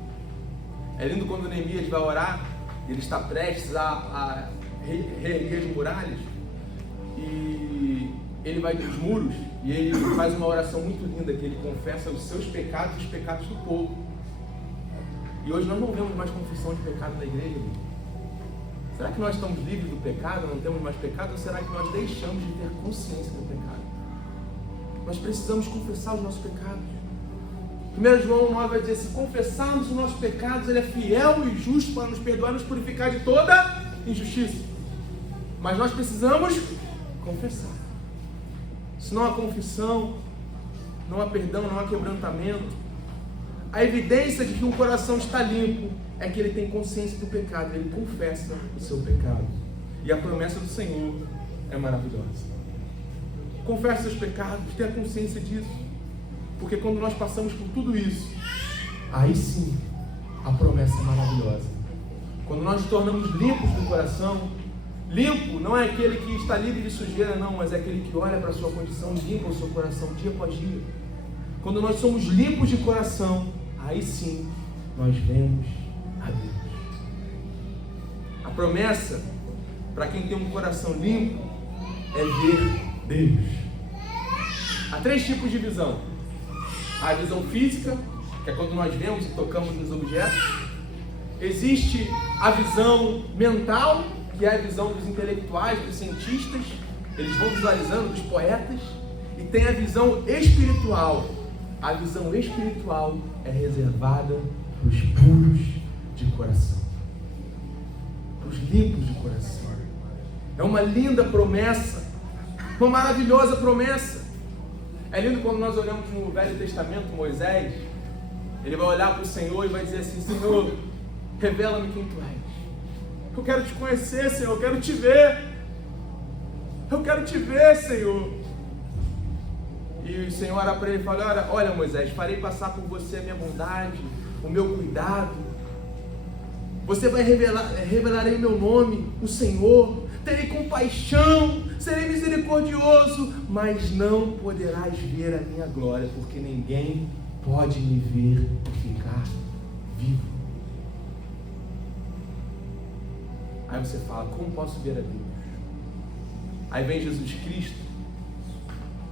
É lindo quando o Neemias vai orar, ele está prestes a reerguer as muralhas, e ele vai dos muros, e ele faz uma oração muito linda, que ele confessa os seus pecados e os pecados do povo. E hoje nós não vemos mais confissão de pecado na igreja, amigo. Será que nós estamos livres do pecado, não temos mais pecado, ou será que nós deixamos de ter consciência do pecado? Nós precisamos confessar os nossos pecados. 1 João 9 vai dizer, se confessarmos os nossos pecados, Ele é fiel e justo para nos perdoar e nos purificar de toda injustiça. Mas nós precisamos confessar. Se não há confissão, não há perdão, não há quebrantamento. A evidência de que um coração está limpo é que ele tem consciência do pecado, ele confessa o seu pecado. E a promessa do Senhor é maravilhosa. Confesse seus pecados, tenha consciência disso. Porque quando nós passamos por tudo isso, aí sim, a promessa é maravilhosa. Quando nós nos tornamos limpos do coração, limpo não é aquele que está livre de sujeira, não, mas é aquele que olha para a sua condição e limpa o seu coração dia após dia. Quando nós somos limpos de coração, aí sim, nós vemos a Deus. A promessa, para quem tem um coração limpo, é ver Deus. Há 3 tipos de visão. A visão física, que é quando nós vemos e tocamos nos objetos. Existe a visão mental, que é a visão dos intelectuais, dos cientistas. Eles vão visualizando, dos poetas. e tem a visão espiritual. A visão espiritual é reservada para os puros de coração, para os limpos de coração. É uma linda promessa, uma maravilhosa promessa. É lindo quando nós olhamos no Velho Testamento, Moisés, ele vai olhar para o Senhor e vai dizer assim: Senhor, revela-me quem Tu és. Eu quero Te conhecer, Senhor, eu quero Te ver. Eu quero Te ver, Senhor. E o Senhor olha para ele e fala: olha Moisés, farei passar por você a minha bondade, o meu cuidado. Você vai revelarei meu nome, o Senhor. Terei compaixão, serei misericordioso, mas não poderás ver a minha glória, porque ninguém pode me ver e ficar vivo. Aí você fala: como posso ver a Deus? Aí vem Jesus Cristo,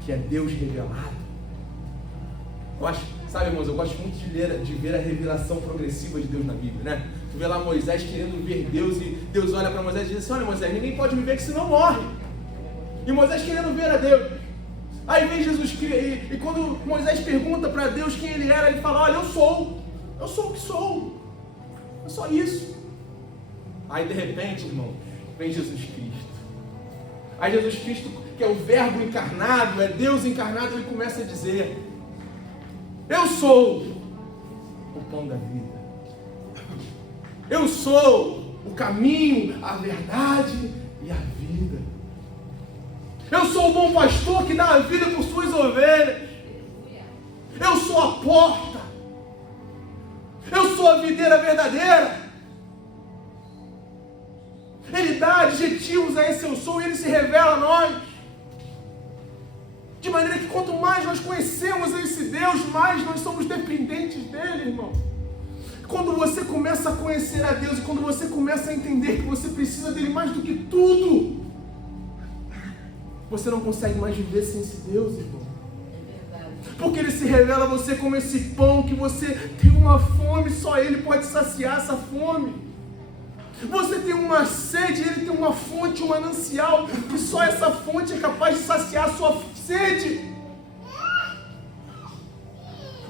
que é Deus revelado. Sabe, irmãos, eu gosto muito de ver a revelação progressiva de Deus na Bíblia, né? Tu vê lá Moisés querendo ver Deus e Deus olha para Moisés e diz assim: olha Moisés, ninguém pode me ver que senão morre. E Moisés querendo ver a Deus. Aí vem Jesus Cristo e quando Moisés pergunta para Deus quem ele era, ele fala: olha, eu sou o que sou. É só isso. Aí de repente, irmãos, vem Jesus Cristo. Aí Jesus Cristo, que é o Verbo encarnado, é Deus encarnado, ele começa a dizer: eu sou o pão da vida. Eu sou o caminho, a verdade e a vida. Eu sou o bom pastor que dá a vida por suas ovelhas. Eu sou a porta. Eu sou a videira verdadeira. Ele dá adjetivos a esse eu sou e ele se revela a nós. De maneira que quanto mais nós conhecemos esse Deus, mais nós somos dependentes dele, irmão. Quando você começa a conhecer a Deus e quando você começa a entender que você precisa dele mais do que tudo, você não consegue mais viver sem esse Deus, irmão. Porque ele se revela a você como esse pão que você tem uma fome, só ele pode saciar essa fome. Você tem uma sede, ele tem uma fonte, um manancial, que só essa fonte é capaz de saciar a sua sede.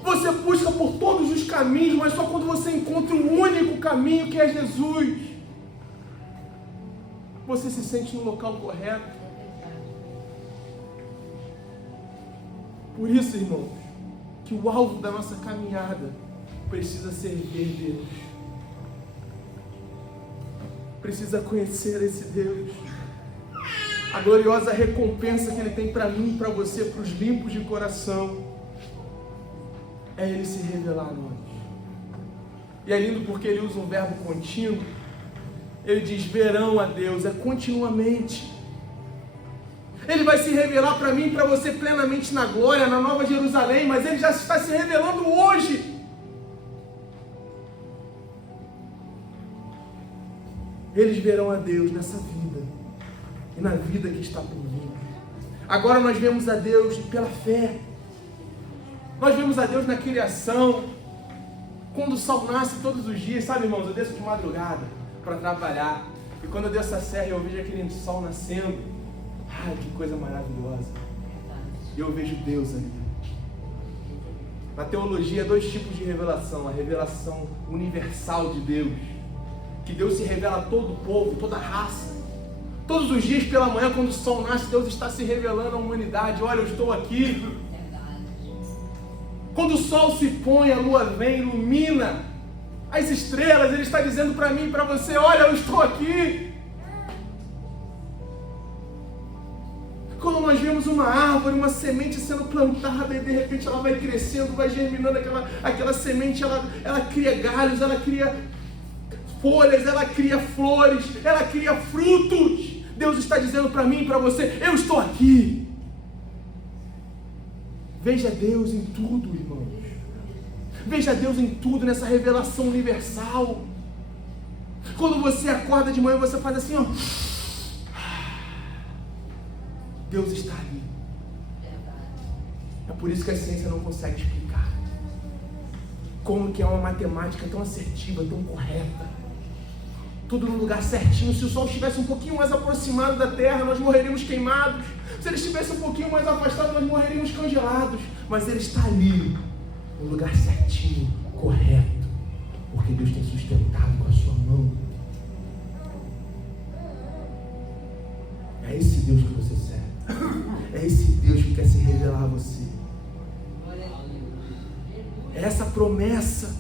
Você busca por todos os caminhos, mas só quando você encontra o único caminho, que é Jesus, você se sente no local correto. Por isso, irmãos, que o alvo da nossa caminhada precisa ser ver Deus. Precisa conhecer esse Deus. A gloriosa recompensa que Ele tem para mim, para você, para os limpos de coração, é Ele se revelar a nós. E é lindo porque Ele usa um verbo contínuo. Ele diz: verão a Deus, é continuamente. Ele vai se revelar para mim e para você plenamente na glória, na Nova Jerusalém, mas Ele já está se revelando hoje. Eles verão a Deus nessa vida e na vida que está por vir. Agora nós vemos a Deus pela fé. Nós vemos a Deus na criação. Quando o sol nasce todos os dias, sabe, irmãos, eu desço de madrugada para trabalhar. E quando eu desço a serra, eu vejo aquele sol nascendo. Ai, que coisa maravilhosa. E eu vejo Deus ali. Na teologia, 2 tipos de revelação. A revelação universal de Deus, que Deus se revela a todo o povo, toda a raça. Todos os dias pela manhã, quando o sol nasce, Deus está se revelando à humanidade. Olha, eu estou aqui. Quando o sol se põe, a lua vem, ilumina as estrelas. Ele está dizendo para mim e para você: olha, eu estou aqui. Quando nós vemos uma árvore, uma semente sendo plantada e de repente ela vai crescendo, vai germinando aquela semente, ela cria galhos, ela cria folhas, ela cria flores, ela cria frutos. Deus está dizendo para mim e para você: eu estou aqui. Veja Deus em tudo, irmãos. Veja Deus em tudo, nessa revelação universal. Quando você acorda de manhã, você faz assim, ó. Deus está ali. É por isso que a ciência não consegue explicar como que é uma matemática tão assertiva, tão correta. Tudo no lugar certinho. Se o Sol estivesse um pouquinho mais aproximado da Terra, nós morreríamos queimados. Se ele estivesse um pouquinho mais afastado, nós morreríamos congelados. Mas ele está ali, no lugar certinho, correto, porque Deus tem sustentado com a sua mão. É esse Deus que você serve. É esse Deus que quer se revelar a você. É essa promessa.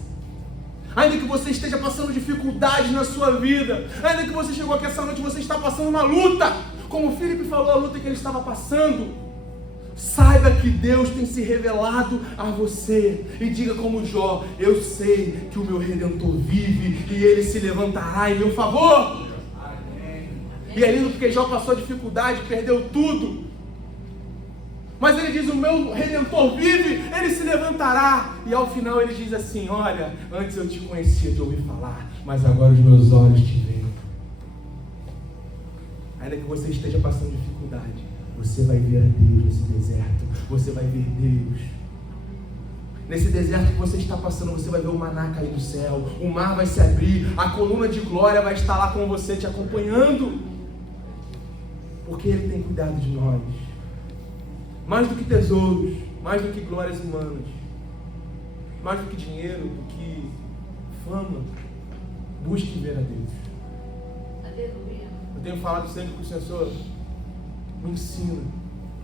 Ainda que você esteja passando dificuldades na sua vida, ainda que você chegou aqui essa noite e você está passando uma luta, como o Felipe falou, a luta que ele estava passando, saiba que Deus tem se revelado a você. E diga como Jó: eu sei que o meu Redentor vive e ele se levantará em meu favor. E é lindo porque Jó passou dificuldade, perdeu tudo. Mas ele diz: o meu Redentor vive, ele se levantará. E ao final ele diz assim: olha, antes eu te conhecia de ouvir falar, mas agora os meus olhos te veem. Ainda que você esteja passando dificuldade, você vai ver a Deus nesse deserto. Você vai ver Deus. Nesse deserto que você está passando, você vai ver o maná cair do céu. O mar vai se abrir. A coluna de glória vai estar lá com você, te acompanhando. Porque Ele tem cuidado de nós. Mais do que tesouros, mais do que glórias humanas, mais do que dinheiro, do que fama, busque ver a Deus. Aleluia. Eu tenho falado sempre com o Senhor: me ensina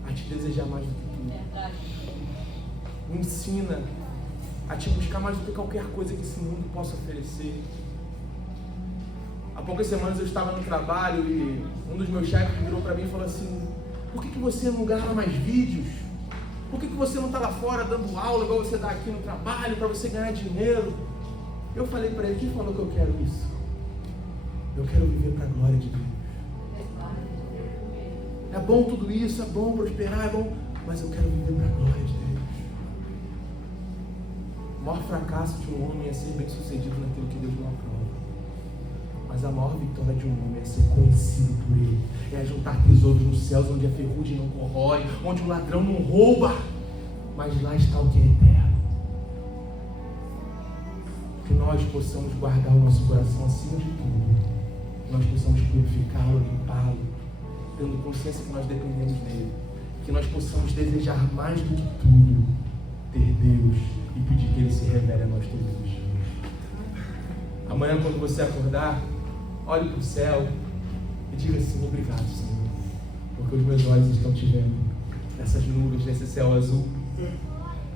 a te desejar mais do que tudo. Verdade. Me ensina a te buscar mais do que qualquer coisa que esse mundo possa oferecer. Há poucas semanas eu estava no trabalho e um dos meus chefes virou para mim e falou assim: por que você não grava mais vídeos? Por que você não está lá fora dando aula igual você dá aqui no trabalho para você ganhar dinheiro? Eu falei para ele: quem falou que eu quero isso? Eu quero viver para a glória de Deus. É bom tudo isso, é bom prosperar, é bom, mas eu quero viver para a glória de Deus. O maior fracasso de um homem é ser bem sucedido naquilo que Deus não aprova. Mas a maior vitória de um homem é ser conhecido por Ele. É juntar tesouros nos céus, onde a ferrugem não corrói, onde o ladrão não rouba, mas lá está o que é eterno. Que nós possamos guardar o nosso coração acima de tudo. Que nós possamos purificá-lo, limpá-lo, tendo consciência que nós dependemos dele. Que nós possamos desejar mais do que tudo ter Deus e pedir que Ele se revele a nós todos os dias. Amanhã, quando você acordar, olhe para o céu e diga assim: obrigado, Senhor, porque os meus olhos estão te vendo nessas nuvens, nesse céu azul.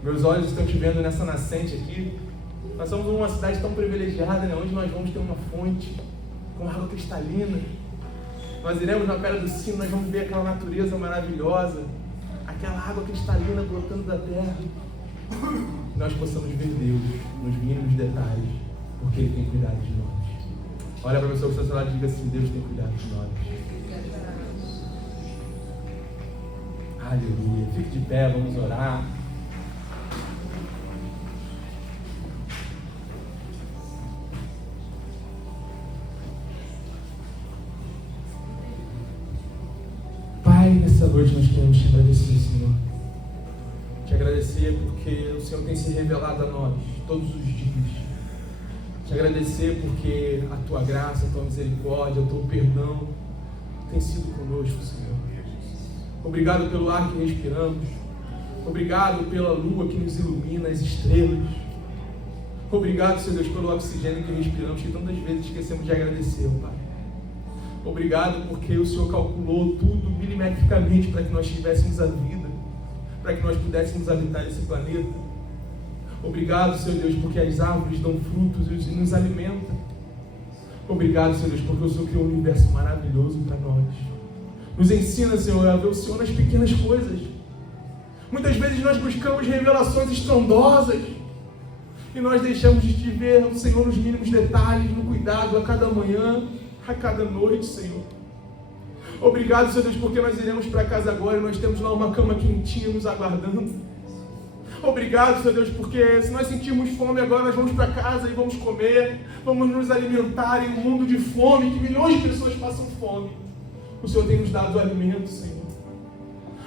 Meus olhos estão te vendo nessa nascente aqui. Nós somos uma cidade tão privilegiada, né? Onde nós vamos ter uma fonte com água cristalina. Nós iremos na Pedra do Sino, nós vamos ver aquela natureza maravilhosa, aquela água cristalina brotando da terra. Nós possamos ver Deus nos mínimos detalhes, porque Ele tem cuidado de nós. Olha para a pessoa que está ao seu lado e diga assim: Deus tem cuidado de nós. Aleluia. Fique de pé, vamos orar. Pai, nessa noite nós queremos te agradecer, Senhor. Te agradecer porque o Senhor tem se revelado a nós todos os dias. Te agradecer porque a Tua graça, a Tua misericórdia, o Teu perdão tem sido conosco, Senhor. Obrigado pelo ar que respiramos. Obrigado pela lua que nos ilumina, as estrelas. Obrigado, Senhor Deus, pelo oxigênio que respiramos, que tantas vezes esquecemos de agradecer, Pai. Obrigado porque o Senhor calculou tudo milimetricamente para que nós tivéssemos a vida, para que nós pudéssemos habitar esse planeta. Obrigado, Senhor Deus, porque as árvores dão frutos e nos alimentam. Obrigado, Senhor Deus, porque o Senhor criou um universo maravilhoso para nós. Nos ensina, Senhor, a ver o Senhor nas pequenas coisas. Muitas vezes nós buscamos revelações estrondosas e nós deixamos de te ver o Senhor nos mínimos detalhes, no cuidado a cada manhã, a cada noite, Senhor. Obrigado, Senhor Deus, porque nós iremos para casa agora e nós temos lá uma cama quentinha nos aguardando. Obrigado, Senhor Deus, porque se nós sentirmos fome agora, nós vamos para casa e vamos comer, vamos nos alimentar em um mundo de fome, que milhões de pessoas passam fome. O Senhor tem nos dado o alimento, Senhor.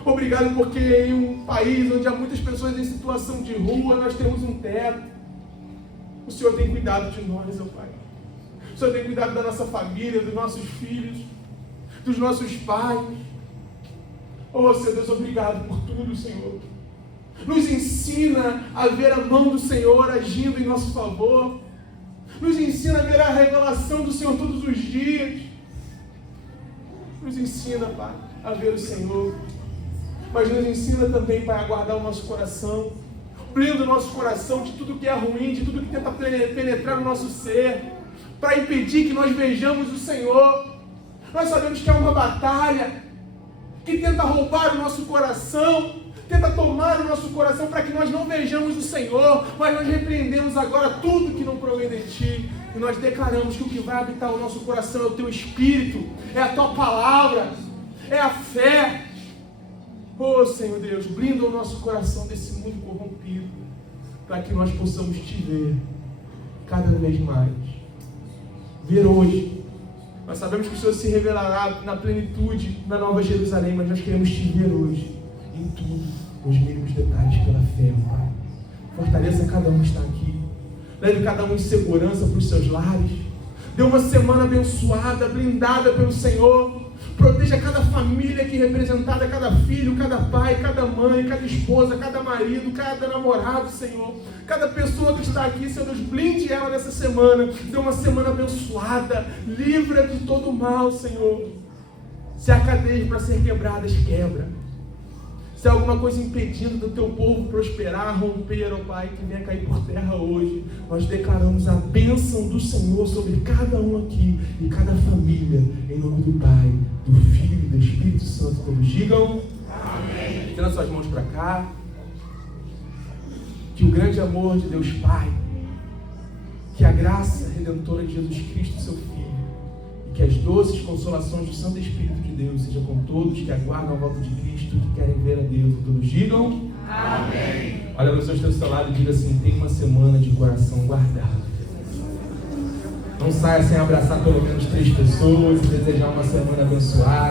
Obrigado porque em um país onde há muitas pessoas em situação de rua, nós temos um teto. O Senhor tem cuidado de nós, ó Pai. O Senhor tem cuidado da nossa família, dos nossos filhos, dos nossos pais. Oh, Senhor Deus, obrigado por tudo, Senhor. Nos ensina a ver a mão do Senhor agindo em nosso favor. Nos ensina a ver a revelação do Senhor todos os dias. Nos ensina, Pai, a ver o Senhor. Mas nos ensina também, Pai, a guardar o nosso coração. Blinda o nosso coração de tudo que é ruim, de tudo que tenta penetrar no nosso ser, para impedir que nós vejamos o Senhor. Nós sabemos que é uma batalha que tenta roubar o nosso coração, tenta tomar o nosso coração para que nós não vejamos o Senhor, mas nós repreendemos agora tudo que não provém de Ti, e nós declaramos que o que vai habitar o nosso coração é o Teu Espírito, é a Tua Palavra, é a fé. Oh, Senhor Deus, blinda o nosso coração desse mundo corrompido, para que nós possamos Te ver cada vez mais. Ver hoje. Nós sabemos que o Senhor se revelará na plenitude na Nova Jerusalém, mas nós queremos Te ver hoje, em tudo, nos mínimos detalhes, pela fé, Pai. Fortaleça cada um que está aqui. Leve cada um em segurança para os seus lares. Dê uma semana abençoada, blindada pelo Senhor. Proteja cada família aqui representada, cada filho, cada pai, cada mãe, cada esposa, cada marido, cada namorado, Senhor. Cada pessoa que está aqui, Senhor Deus, blinde ela nessa semana. Dê uma semana abençoada, livra de todo mal, Senhor. Se há cadeias para ser quebradas, quebra. Se há alguma coisa impedindo do Teu povo prosperar, romper, ó Pai, que venha cair por terra hoje. Nós declaramos a bênção do Senhor sobre cada um aqui e cada família, em nome do Pai, do Filho e do Espírito Santo. Todos digam amém. Estenda suas mãos para cá. Que o grande amor de Deus Pai, que a graça redentora de Jesus Cristo, seu Filho, e que as doces consolações do Santo Espírito de Deus seja com todos que aguardam a volta de Cristo, que querem ver a Deus. E todos digam amém. Olha para os seus do seu lado e diga assim: tem uma semana de coração guardado. Não saia sem abraçar pelo menos 3 pessoas e desejar uma semana abençoada.